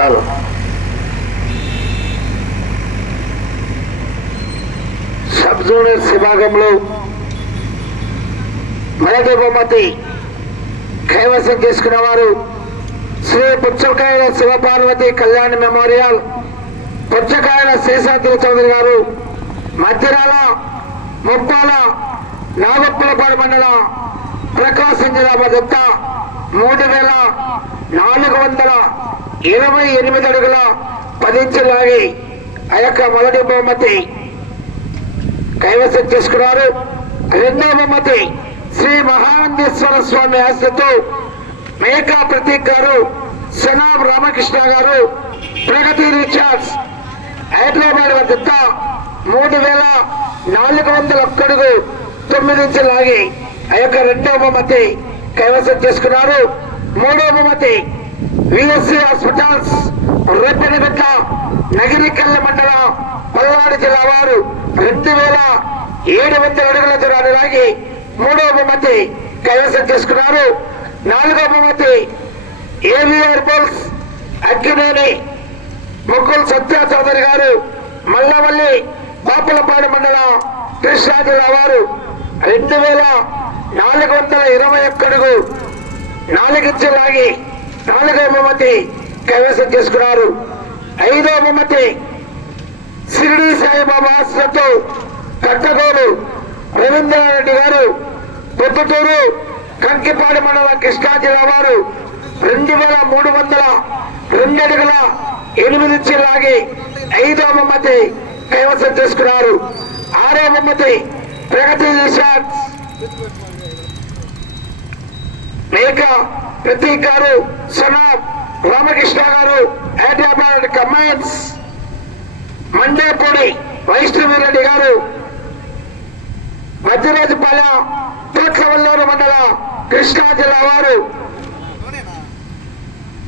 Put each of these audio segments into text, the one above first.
రాదు సబ్ విభాగంలో మొదటి బహుమతి కైవసం చేసుకున్న వారు శ్రీ పుచ్చకాయల శివపార్వతి కళ్యాణ్ మెమోరియల్ పుచ్చకాయల శేషాద్రి చౌదరి గారు మధ్యరాల ముప్పాల నాగప్పలపాడు మండల ప్రకాశం జిల్లా భద్రత మూడు వేల నాలుగు వందల ఇరవై ఎనిమిది అడుగుల పదించి లాగి ఆ యొక్క మొదటి బహుమతి కైవసం చేసుకున్నారు. రెండో బహుమతి శ్రీ మహానందేశ్వర స్వామి ఆశతో మేకా ప్రతీక్ గారు సనాం రామకృష్ణ గారు ప్రగతి రిచార్డ్స్ హైదరాబాద్ వద్ద మూడు వేల నాలుగు వందల ఒక్కడుగు తొమ్మిది లాగి ఆ యొక్క రెండో బహుమతి కైవసం చేసుకున్నారు. మూడో బహుమతి విఎస్సి హాస్పిటల్స్ రెప్పెనగట్ల నగిరికల్ల మండలం పల్నాడు జిల్లా వారు రెండు వేల ఏడు వందల అడుగుల దూరాన్ని లాగి మూడో బహుమతి కైవసం చేసుకున్నారు. నాలుగో బహుమతి ఏవిఆర్ బోల్స్ అక్కినేని ముగ్గురు సత్య చౌదరి గారు మల్లవల్లి బాపులపాడు మండలం కృష్ణా జిల్లా వారు రెండు వేల నాలుగు వందల ఇరవై ఒక్కడుగు నాలుగించు లాగి నాలుగో బహుమతి కైవసం చేసుకున్నారు. ఐదో బహుమతి షిరిడి సాయిబాబా ఆశ్రతో కట్టగోలు రవీంద్రారెడ్డి గారు పొద్దుటూరు కంకిపాడి మండలం కృష్ణా జిల్లా వారు రెండు వేల మూడు వందల రెండు అడుగుల ఎనిమిది నుంచి లాగి ఐదో బహుమతి కైవసం చేసుకున్నారు. ఆరో బహుమతి ప్రగతి మేక ప్రతీక్ గారు సనాబ్ రామకృష్ణ గారు హైదరాబాద్ కమాండ్స్ మండేపూడి వైష్ణవిరెడ్డి గారు మధ్యరాజుపాల తోట్లవల్లూరు మండల కృష్ణా జిల్లా వారు.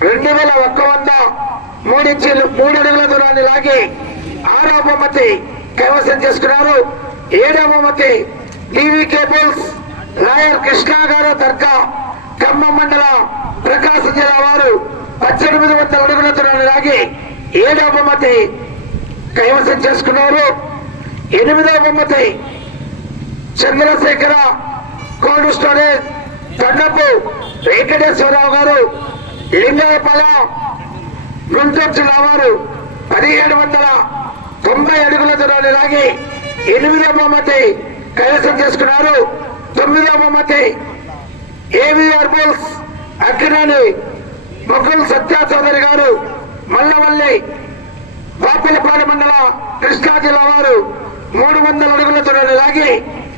రెండు వేల ఒక్క వంద మూడించీలు మూడు అడుగుల దూరాన్ని లాగి ఆరో బహుమతి కైవసం చేసుకున్నారు. ఏడో బహుమతి టీవీ కేబుల్స్ లాయర్ కృష్ణ గారు దర్గా ఖమ్మం మండలం ప్రకాశం జిల్లా వారు పద్దెనిమిది వందల అడుగుల దూరాన్ని లాగి ఏడవ బహుమతి కైవసం చేసుకున్నారు. ఎనిమిదో బహుమతి చంద్రశేఖర కోల్డ్ స్టోరేజ్ దండపు వెంకటేశ్వరరావు గారు లింగాయపాలెం గుంటూరు జిల్లా వారు పదిహేడు వందల తొంభై అడుగుల దూరాన్ని లాగి ఎనిమిదో బహుమతి కైవసం చేసుకున్నారు. తొమ్మిదో బహుమతి ఏవిఆర్ బోల్స్ అక్కినేని ముగ్గురు సత్యా చౌదరి గారు మల్లవల్లి బాపలపాడు మండల కృష్ణా జిల్లా వారు మూడు వందల అడుగుల దూరాన్ని లాగి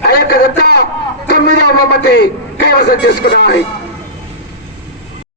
ఆ యొక్క దత్త తొమ్మిదవ బహుమతి కైవసం చేసుకున్నారు